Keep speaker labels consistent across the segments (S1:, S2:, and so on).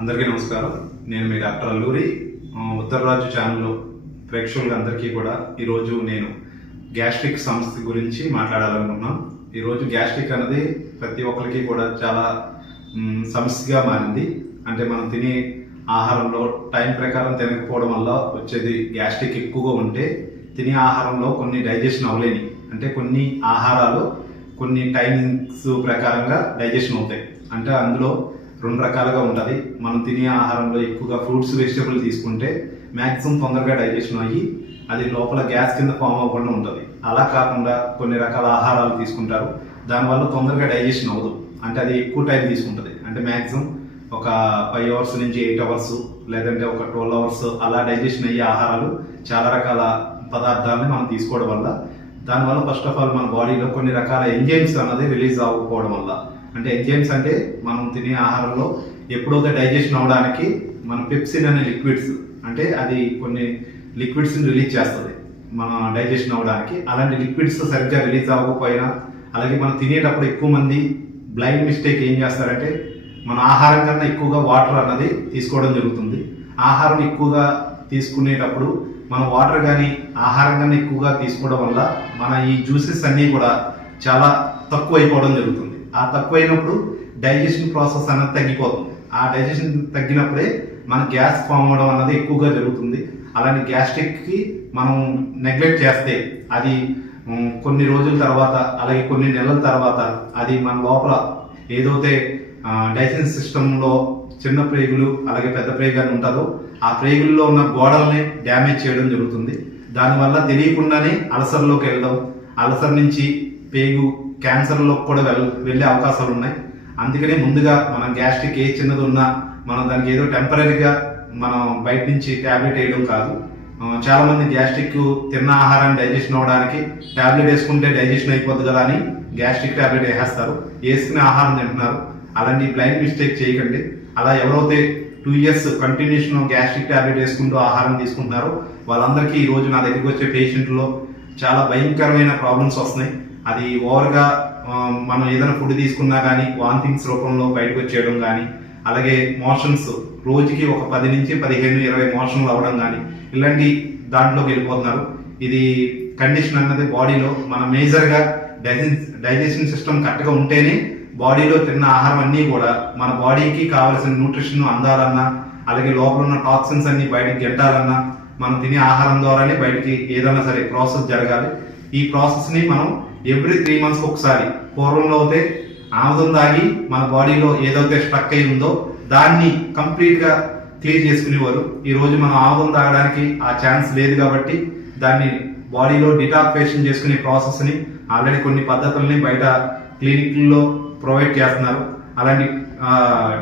S1: అందరికీ నమస్కారం. నేను మీ డాక్టర్ అల్లూరి. ఆ, ఉత్తరరాజు ఛానల్లో ప్రేక్షకులందరికీ కూడా ఈరోజు నేను గ్యాస్ట్రిక్ సమస్య గురించి మాట్లాడాలనుకున్నాను ఈరోజు గ్యాస్ట్రిక్ అనేది ప్రతి ఒక్కరికి కూడా చాలా సమస్యగా మారింది. అంటే మనం తినే ఆహారంలో టైం ప్రకారం తినకపోవడం వల్ల వచ్చేది గ్యాస్ట్రిక్ ఎక్కువగా ఉంటే తినే ఆహారంలో కొన్ని డైజెషన్ అవ్వలేని అంటే కొన్ని ఆహారాలు కొన్ని టైమింగ్స్ ప్రకారంగా డైజెషన్ అవుతాయి. అంటే అందులో రెండు రకాలుగా ఉంటుంది. మనం తినే ఆహారంలో ఎక్కువగా ఫ్రూట్స్ వెజిటబుల్స్ తీసుకుంటే మ్యాక్సిమం తొందరగా డైజెషన్ అయ్యి అది లోపల గ్యాస్ కింద ఫామ్ అవ్వకుండా ఉంటుంది. అలా కాకుండా కొన్ని రకాల ఆహారాలు తీసుకుంటారు. దానివల్ల తొందరగా డైజెషన్ అవ్వదు. అంటే అది ఎక్కువ టైం తీసుకుంటుంది. అంటే మ్యాక్సిమం ఒక ఫైవ్ అవర్స్ నుంచి ఎయిట్ అవర్స్ లేదంటే ఒక ట్వెల్వ్ అవర్స్ అలా డైజెషన్ అయ్యే ఆహారాలు చాలా రకాల పదార్థాలని మనం తీసుకోవడం వల్ల దానివల్ల ఫస్ట్ ఆఫ్ ఆల్ మన బాడీలో కొన్ని రకాల ఎంజైమ్స్ అన్నది రిలీజ్ అవ్వకపోవడం వల్ల అంటే ఎంజైమ్స్ అంటే మనం తినే ఆహారంలో ఎప్పుడైతే డైజెషన్ అవడానికి మన పెప్సిన్ అనే లిక్విడ్స్ అంటే అది కొన్ని లిక్విడ్స్ని రిలీజ్ చేస్తుంది మన డైజెషన్ అవ్వడానికి అలాంటి లిక్విడ్స్ సరిగ్గా రిలీజ్ అవ్వకపోయినా అలాగే మనం తినేటప్పుడు ఎక్కువ మంది బ్లైండ్ మిస్టేక్ ఏం చేస్తారంటే మన ఆహారం కన్నా ఎక్కువగా వాటర్ అన్నది తీసుకోవడం జరుగుతుంది. ఆహారం ఎక్కువగా తీసుకునేటప్పుడు మనం వాటర్ కానీ ఆహారం కన్నా ఎక్కువగా తీసుకోవడం వల్ల మన ఈ జ్యూసెస్ అన్నీ కూడా చాలా తక్కువ అయిపోవడం జరుగుతుంది. ఆ తక్కువైనప్పుడు డైజెషన్ ప్రాసెస్ అనేది తగ్గిపోతుంది. ఆ డైజెషన్ తగ్గినప్పుడే మన గ్యాస్ ఫామ్ అవడం అన్నది ఎక్కువగా జరుగుతుంది. అలాంటి గ్యాస్ట్రిక్కి మనం నెగ్లెక్ట్ చేస్తే అది కొన్ని రోజుల తర్వాత అలాగే కొన్ని నెలల తర్వాత అది మన లోపల ఏదైతే డైజెషన్ సిస్టంలో చిన్న ప్రేగులు అలాగే పెద్ద ప్రేగు అని ఉంటుందో ఆ ప్రేగుల్లో ఉన్న గోడల్ని డ్యామేజ్ చేయడం జరుగుతుంది. దానివల్ల తెలియకుండానే అలసర్లోకి వెళ్ళడం అలసర్ నుంచి పేగు క్యాన్సర్లో కూడా వెళ్ వెళ్ళే అవకాశాలు ఉన్నాయి. అందుకనే ముందుగా మనం గ్యాస్ట్రిక్ ఏ చిన్నది ఉన్నా మనం దానికి ఏదో టెంపరీగా మనం బయట నుంచి ట్యాబ్లెట్ వేయడం కాదు. చాలామంది గ్యాస్ట్రిక్ తిన్న ఆహారాన్ని డైజెషన్ అవ్వడానికి టాబ్లెట్ వేసుకుంటే డైజెషన్ అయిపోద్ది కదా అని గ్యాస్ట్రిక్ టాబ్లెట్ వేసేస్తారు. వేసుకునే ఆహారం తింటున్నారు. అలాంటి బ్లైండ్ మిస్టేక్ చేయకండి. అలా ఎవరైతే two years continuation gastric tablet వేసుకుంటూ ఆహారం తీసుకుంటున్నారో వాళ్ళందరికీ ఈ రోజు నా దగ్గరికి వచ్చే పేషెంట్లో చాలా భయంకరమైన ప్రాబ్లమ్స్ వస్తున్నాయి. అది ఓవర్గా మనం ఏదైనా ఫుడ్ తీసుకున్నా కానీ వాంతింగ్స్ రూపంలో బయటకు వచ్చేయడం కానీ అలాగే మోషన్స్ రోజుకి ఒక పది నుంచి పదిహేను ఇరవై మోషన్లు అవ్వడం కానీ ఇలాంటి దాంట్లోకి వెళ్ళిపోతున్నారు. ఇది కండిషన్ అన్నది బాడీలో మన మేజర్గా డైజెషన్ డైజెషన్ సిస్టమ్ కరెక్ట్గా ఉంటేనే బాడీలో తిన్న ఆహారం అన్నీ కూడా మన బాడీకి కావలసిన న్యూట్రిషన్ అందాలన్నా అలాగే లోపల ఉన్న టాక్సిన్స్ అన్ని బయటికి గెట్టాలన్నా మనం తినే ఆహారం ద్వారానే బయటికి ఏదైనా సరే ప్రాసెస్ జరగాలి. ఈ ప్రాసెస్ని మనం ఎవ్రీ త్రీ మంత్స్ ఒకసారి. పూర్వంలో అయితే ఆముదం తాగి మన బాడీలో ఏదైతే స్ట్రక్ అయి ఉందో దాన్ని కంప్లీట్గా క్లియర్ చేసుకునేవారు. ఈరోజు మనం ఆముదం తాగడానికి ఆ ఛాన్స్ లేదు కాబట్టి దాన్ని బాడీలో డిటాక్ఫేషన్ చేసుకునే ప్రాసెస్ని ఆల్రెడీ కొన్ని పద్ధతుల్ని బయట క్లినిక్లో ప్రొవైడ్ చేస్తున్నారు. అలాంటి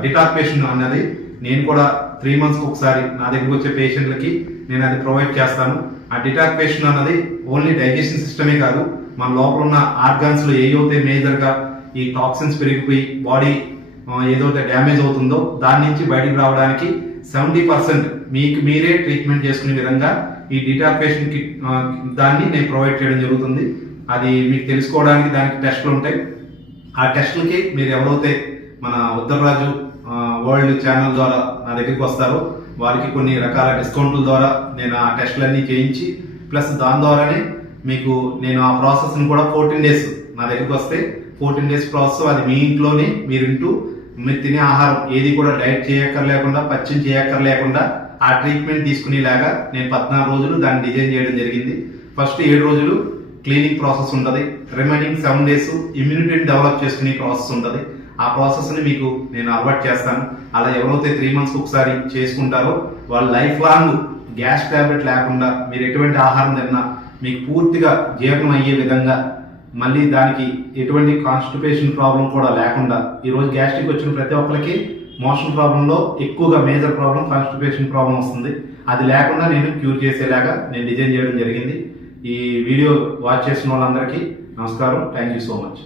S1: డిటాక్ఫేషన్ అన్నది నేను కూడా త్రీ మంత్స్కి ఒకసారి నా దగ్గరకు వచ్చే పేషెంట్లకి నేను అది ప్రొవైడ్ చేస్తాను. ఆ డిటాక్ఫేషన్ అన్నది ఓన్లీ డైజెషన్ సిస్టమే కాదు మన లోపల ఉన్న ఆర్గాన్స్లో ఏవైతే మేజర్గా ఈ టాక్సిన్స్ పెరిగిపోయి బాడీ ఏదైతే డ్యామేజ్ అవుతుందో దాని నుంచి బయటకు రావడానికి సెవెంటీ పర్సెంట్ మీకు మీరే ట్రీట్మెంట్ చేసుకునే విధంగా ఈ డిటాక్సేషన్ కిట్ దాన్ని నేను ప్రొవైడ్ చేయడం జరుగుతుంది. అది మీకు తెలుసుకోవడానికి దానికి టెస్టులు ఉంటాయి. ఆ టెస్టులకి మీరు ఎవరైతే మన ఉత్తరరాజు వరల్డ్ ఛానల్ ద్వారా నా దగ్గరికి వస్తారో వారికి కొన్ని రకాల డిస్కౌంట్ల ద్వారా నేను ఆ టెస్టులన్నీ చేయించి ప్లస్ దాని ద్వారానే మీకు నేను ఆ ప్రాసెస్ని కూడా ఫోర్టీన్ డేస్ నా దగ్గరికి వస్తే ఫోర్టీన్ డేస్ ప్రాసెస్ అది మీ ఇంట్లోనే మీరు ఇంటూ మీరు తినే ఆహారం ఏది కూడా డైట్ చేయక్కర్లేకుండా పచ్చిని చేయక్కర్లేకుండా ఆ ట్రీట్మెంట్ తీసుకునేలాగా నేను పద్నాలుగు రోజులు దాన్ని డిజైన్ చేయడం జరిగింది. ఫస్ట్ ఏడు రోజులు క్లీనింగ్ ప్రాసెస్ ఉంటుంది. రిమైనింగ్ సెవెన్ డేస్ ఇమ్యూనిటీని డెవలప్ చేసుకునే ప్రాసెస్ ఉంటుంది. ఆ ప్రాసెస్ని మీకు నేను అలవాటు చేస్తాను. అలా ఎవరైతే త్రీ మంత్స్ ఒకసారి చేసుకుంటారో వాళ్ళ లైఫ్ లాంగ్ గ్యాస్ టాబ్లెట్ లేకుండా మీరు ఎటువంటి ఆహారం తిన్నా మీకు పూర్తిగా జీర్ణం అయ్యే విధంగా మళ్ళీ దానికి ఎటువంటి కాన్స్టిపేషన్ ప్రాబ్లం కూడా లేకుండా ఈ రోజు గ్యాస్ట్రిక్ వచ్చిన ప్రతి ఒక్కరికి మోషన్ ప్రాబ్లంలో ఎక్కువగా మేజర్ ప్రాబ్లం కాన్స్టిపేషన్ ప్రాబ్లం వస్తుంది. అది లేకుండా నేను క్యూర్ చేసేలాగా నేను డిజైన్ చేయడం జరిగింది. ఈ వీడియో వాచ్ చేసిన వాళ్ళందరికీ నమస్కారం. Thank you so much